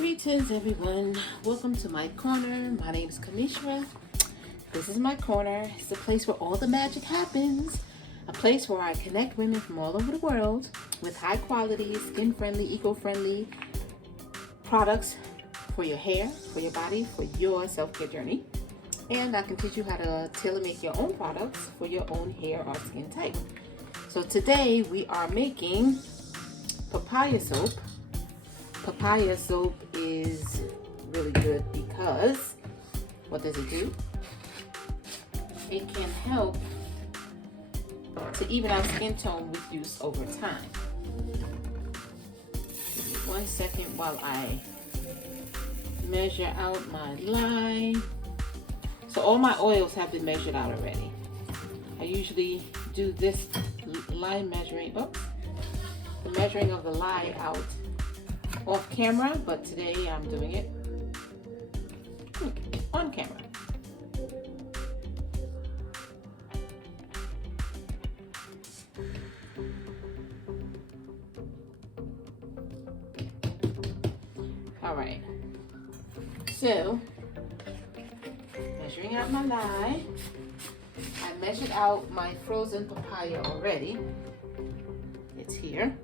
Greetings everyone, welcome to my corner. My name is Kamishara. This is my corner. It's a place where all the magic happens. A place where I connect women from all over the world with high quality, skin friendly, eco-friendly products for your hair, for your body, for your self-care journey. And I can teach you how to tailor make your own products for your own hair or skin type. So today we are making papaya soap. Papaya soap is really good because what does it do? It can help to even out skin tone with use over time. Give me 1 second while I measure out my line. So all my oils have been measured out already. I usually do this line measuring, the measuring of the line out off camera, but today I'm doing it on camera. All right, so measuring out my lie. I measured out my frozen papaya already. It's here.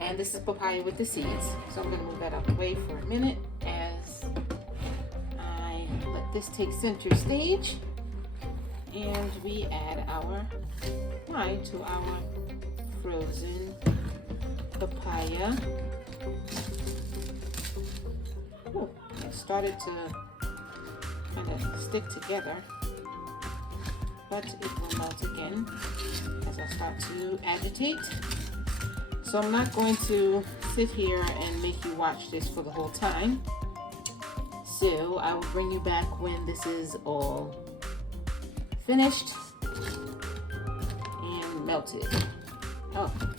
And this is papaya with the seeds. So I'm going to move that out the way for a minute as I let this take center stage. And we add our lime to our frozen papaya. Oh, it started to kind of stick together, but it will melt again as I start to agitate. So I'm not going to sit here and make you watch this for the whole time. So I will bring you back when this is all finished and melted. Oh, okay.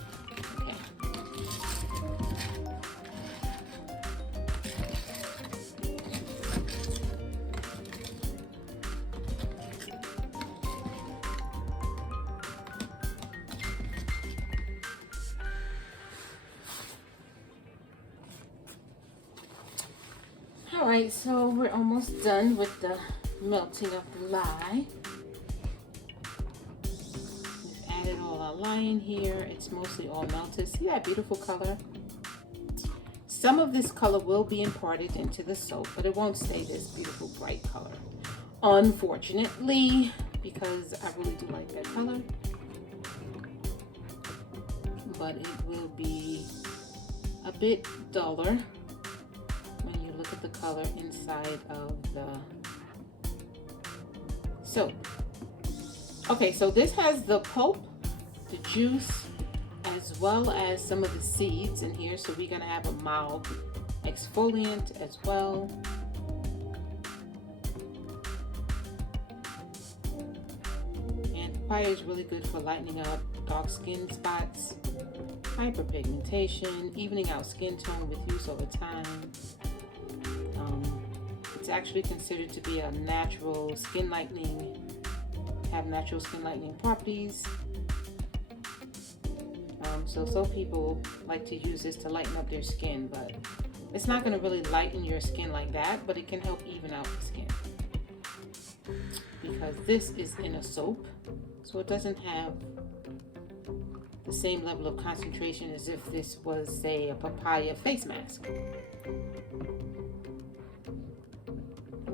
Alright, so we're almost done with the melting of the lye. We've added all our lye in here. It's mostly all melted. See that beautiful color? Some of this color will be imparted into the soap, but it won't stay this beautiful bright color. Unfortunately, because I really do like that color. But it will be a bit duller when you look at the color inside of the soap. Okay, so this has the pulp, the juice, as well as some of the seeds in here. So we're gonna have a mild exfoliant as well. And papaya is really good for lightening up dark skin spots, hyperpigmentation, evening out skin tone with use over time. It's actually considered to be a natural skin lightening, have natural skin lightening properties. So some people like to use this to lighten up their skin, but it's not going to really lighten your skin like that, but it can help even out the skin. Because this is in a soap, so it doesn't have the same level of concentration as if this was, say, a papaya face mask.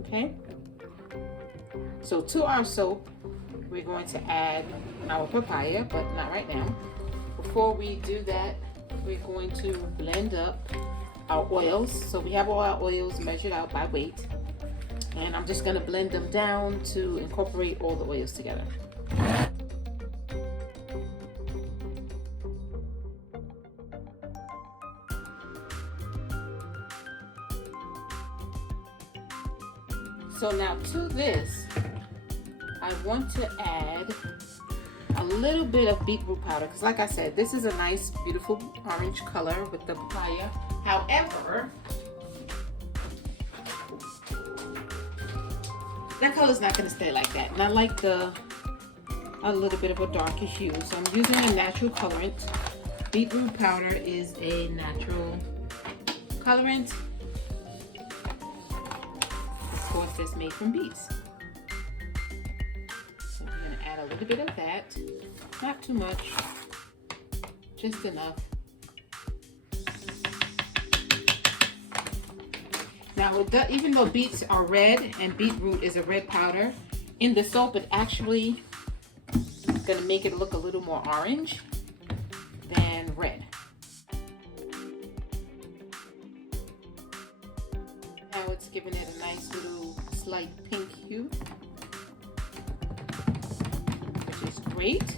Okay, so to our soap, we're going to add our papaya, but not right now. Before we do that, we're going to blend up our oils. So we have all our oils measured out by weight, and I'm just going to blend them down to incorporate all the oils together. So now to this, I want to add a little bit of beetroot powder, because like I said, this is a nice, beautiful orange color with the papaya. However, that color is not going to stay like that. And I like a little bit of a darker hue. So I'm using a natural colorant. Beetroot powder is a natural colorant. course, that's made from beets. So we're going to add a little bit of that. Not too much, just enough. Now, even though beets are red and beetroot is a red powder, in the soap it actually is going to make it look a little more orange than red. Now it's giving it a nice little slight pink hue, which is great.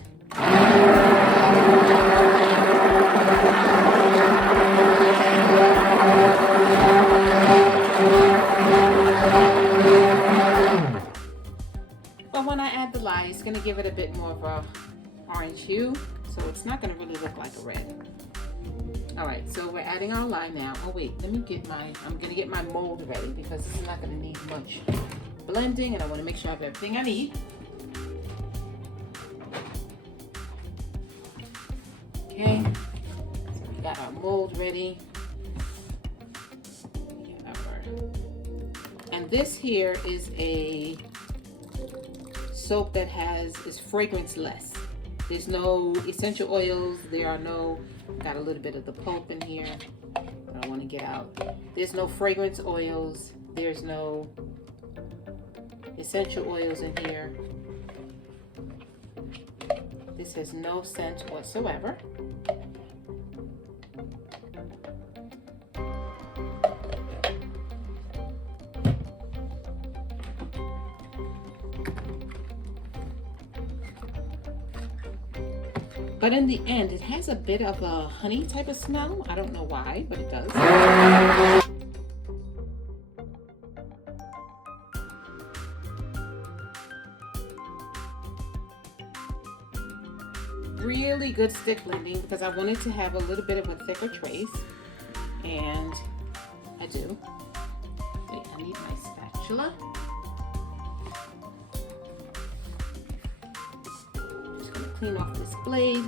But when I add the lye, it's going to give it a bit more of a orange hue, so it's not going to really look like a red. Alright, so we're adding our lye now. Oh wait, let me get I'm going to get my mold ready because this is not going to need much blending, and I want to make sure I have everything I need. Okay, so we got our mold ready. And this here is a soap that is fragrance-less. There's no essential oils. There are no, got a little bit of the pulp in here that I want to get out. There's no fragrance oils. There's no essential oils in here. This has no scent whatsoever. But in the end, it has a bit of a honey type of smell. I don't know why, but it does. Really good stick blending because I wanted to have a little bit of a thicker trace. And I do. Wait, I need my spatula. Clean off this blade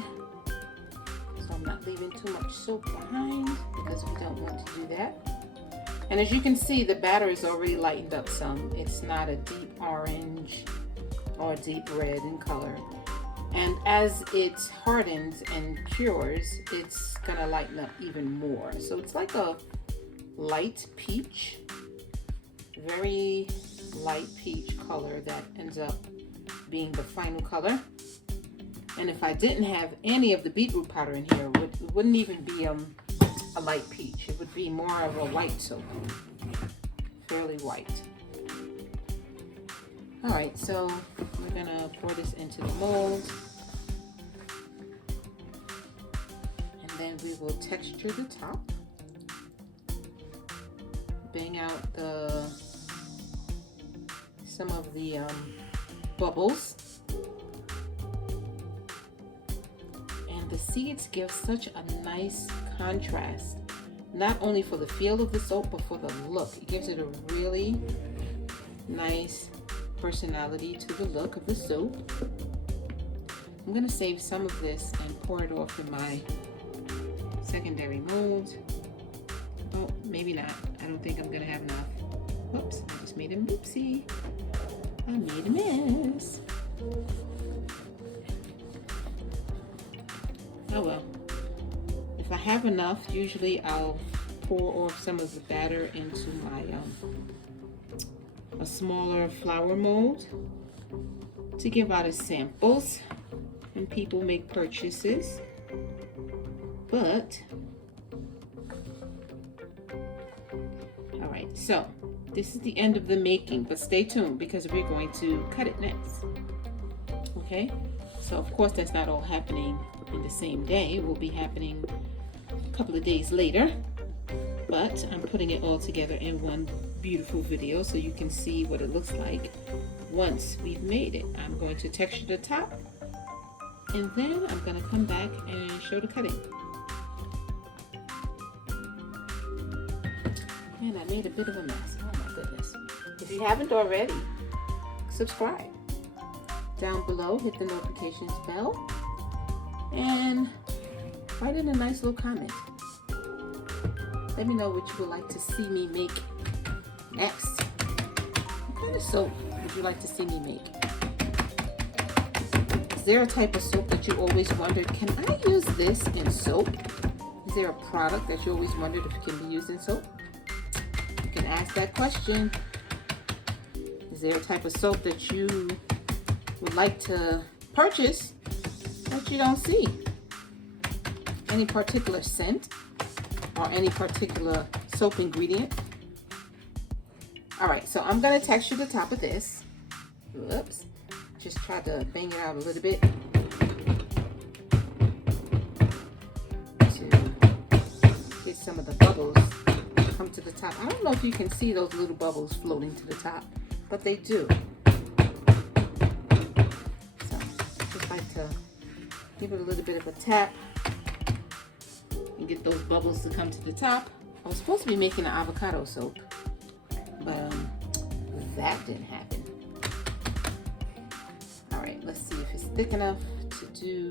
so I'm not leaving too much soap behind because we don't want to do that. And as you can see, the batter is already lightened up some. It's not a deep orange or a deep red in color. And as it hardens and cures, it's gonna lighten up even more. So it's like a light peach, very light peach color that ends up being the final color. And if I didn't have any of the beetroot powder in here, it wouldn't even be a light peach. It would be more of a white soap, fairly white. All right, so we're gonna pour this into the mold. And then we will texture the top. Bang out some of the bubbles. The seeds give such a nice contrast, not only for the feel of the soap, but for the look. It gives it a really nice personality to the look of the soap. I'm going to save some of this and pour it off in my secondary mold. Oh, maybe not. I don't think I'm going to have enough. Whoops, I just made a oopsie. I made a mess. Oh well, if I have enough, usually I'll pour off some of the batter into my a smaller flour mold to give out as samples when people make purchases. But all right, so this is the end of the making, but stay tuned because we're going to cut it next. Okay, so of course that's not all happening in the same day. It will be happening a couple of days later, but I'm putting it all together in one beautiful video so you can see what it looks like once we've made it. I'm going to texture the top and then I'm going to come back and show the cutting. And I made a bit of a mess. Oh my goodness. If you haven't already, subscribe. Down below, hit the notifications bell and write in a nice little comment. Let me know what you would like to see me make next. kind of soap would you like to see me make? Is there a type of soap that you always wondered, can I use this in soap? Is there a product that you always wondered if it can be used in soap? You can ask that question. Is there a type of soap that you would like to purchase that you don't see? Any particular scent or any particular soap ingredient? All right, so I'm gonna texture the top of this. Whoops, just try to bang it out a little bit to get some of the bubbles come to the top. I don't know if you can see those little bubbles floating to the top, but they do. So just like to give it a little bit of a tap and get those bubbles to come to the top. I was supposed to be making an avocado soap, but that didn't happen. All right, let's see if it's thick enough to do.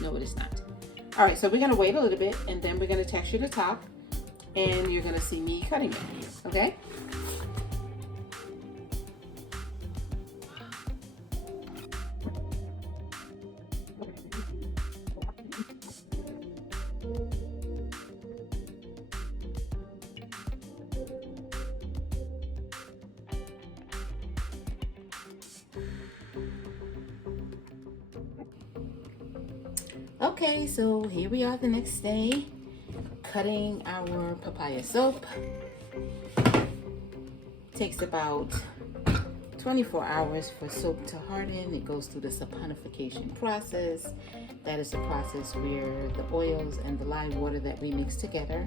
No, it is not. All right, so we're gonna wait a little bit and then we're gonna texture the top and you're gonna see me cutting it, okay? Okay, so here we are the next day, cutting our papaya soap. Takes about 24 hours for soap to harden. It goes through the saponification process. That is the process where the oils and the lye water that we mix together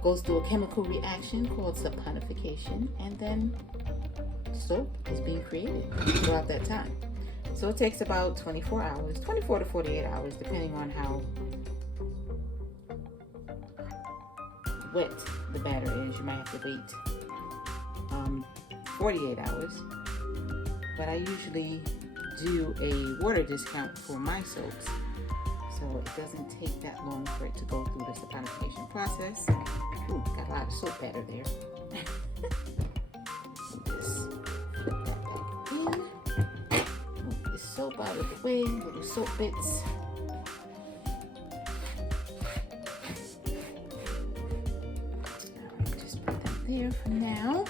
goes through a chemical reaction called saponification, and then soap is being created throughout that time. So it takes about 24 hours, 24 to 48 hours, depending on how wet the batter is. You might have to wait 48 hours. But I usually do a water discount for my soaps, so it doesn't take that long for it to go through the saponification process. Ooh, got a lot of soap batter there. Just flip that back in. Soap out of the way, little soap bits. Just put that there for now.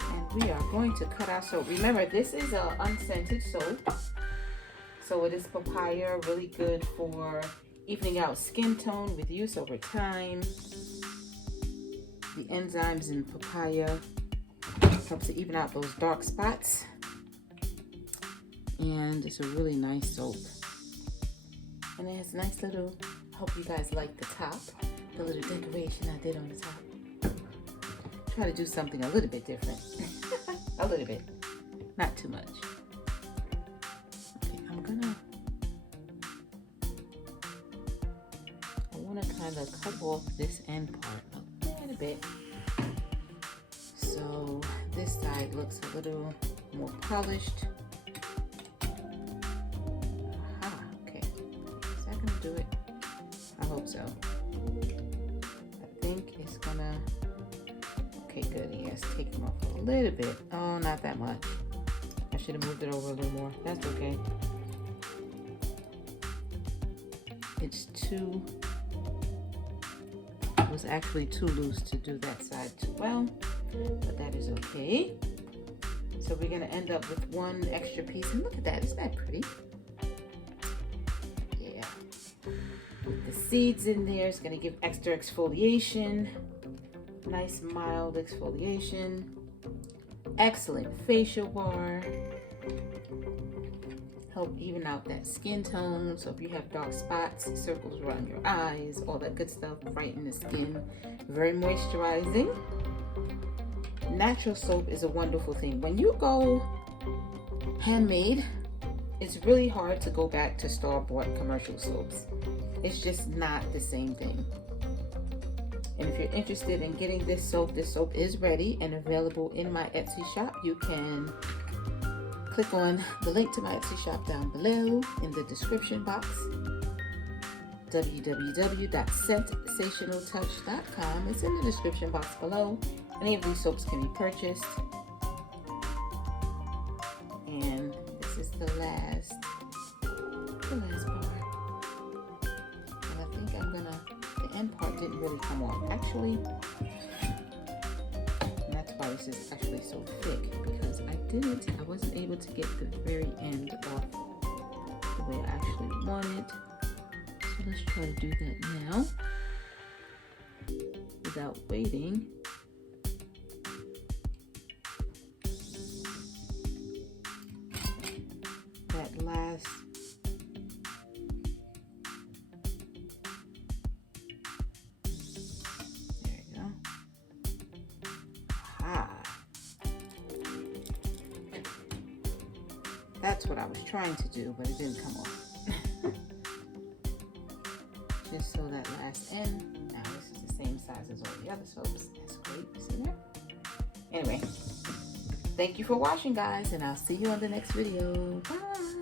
And we are going to cut our soap. Remember, this is an unscented soap. So it is papaya, really good for evening out skin tone with use over time. The enzymes in papaya help to even out those dark spots. And it's a really nice soap. And it has a nice little, I hope you guys like the top, the little decoration I did on the top. Try to do something a little bit different. A little bit, not too much. Okay, I want to kind of cut off this end part a little bit. So this side looks a little more polished. Do it. I hope so. I think it's gonna. Okay, good. Yes, take them off a little bit. Oh, not that much. I should have moved it over a little more. That's okay. It's too. It was actually too loose to do that side too well, but that is okay. So we're gonna end up with one extra piece, and look at that. Isn't that pretty? The seeds in there is going to give extra exfoliation, nice mild exfoliation, excellent facial bar, help even out that skin tone. So if you have dark spots, circles around your eyes, all that good stuff, brighten the skin, very moisturizing. Natural soap is a wonderful thing. When you go handmade, it's really hard to go back to store-bought commercial soaps. It's just not the same thing. And if you're interested in getting this soap is ready and available in my Etsy shop. You can click on the link to my Etsy shop down below in the description box. www.scentsationaltouch.com. It's in the description box below. Any of these soaps can be purchased. really come off. Actually, and that's why this is actually so thick, because I wasn't able to get the very end off the way I actually wanted. So let's try to do that now without waiting. That last that's what I was trying to do, but it didn't come off. Just so that last end, now this is the same size as all the other soaps. That's great, see that? Anyway, thank you for watching, guys, and I'll see you on the next video. Bye!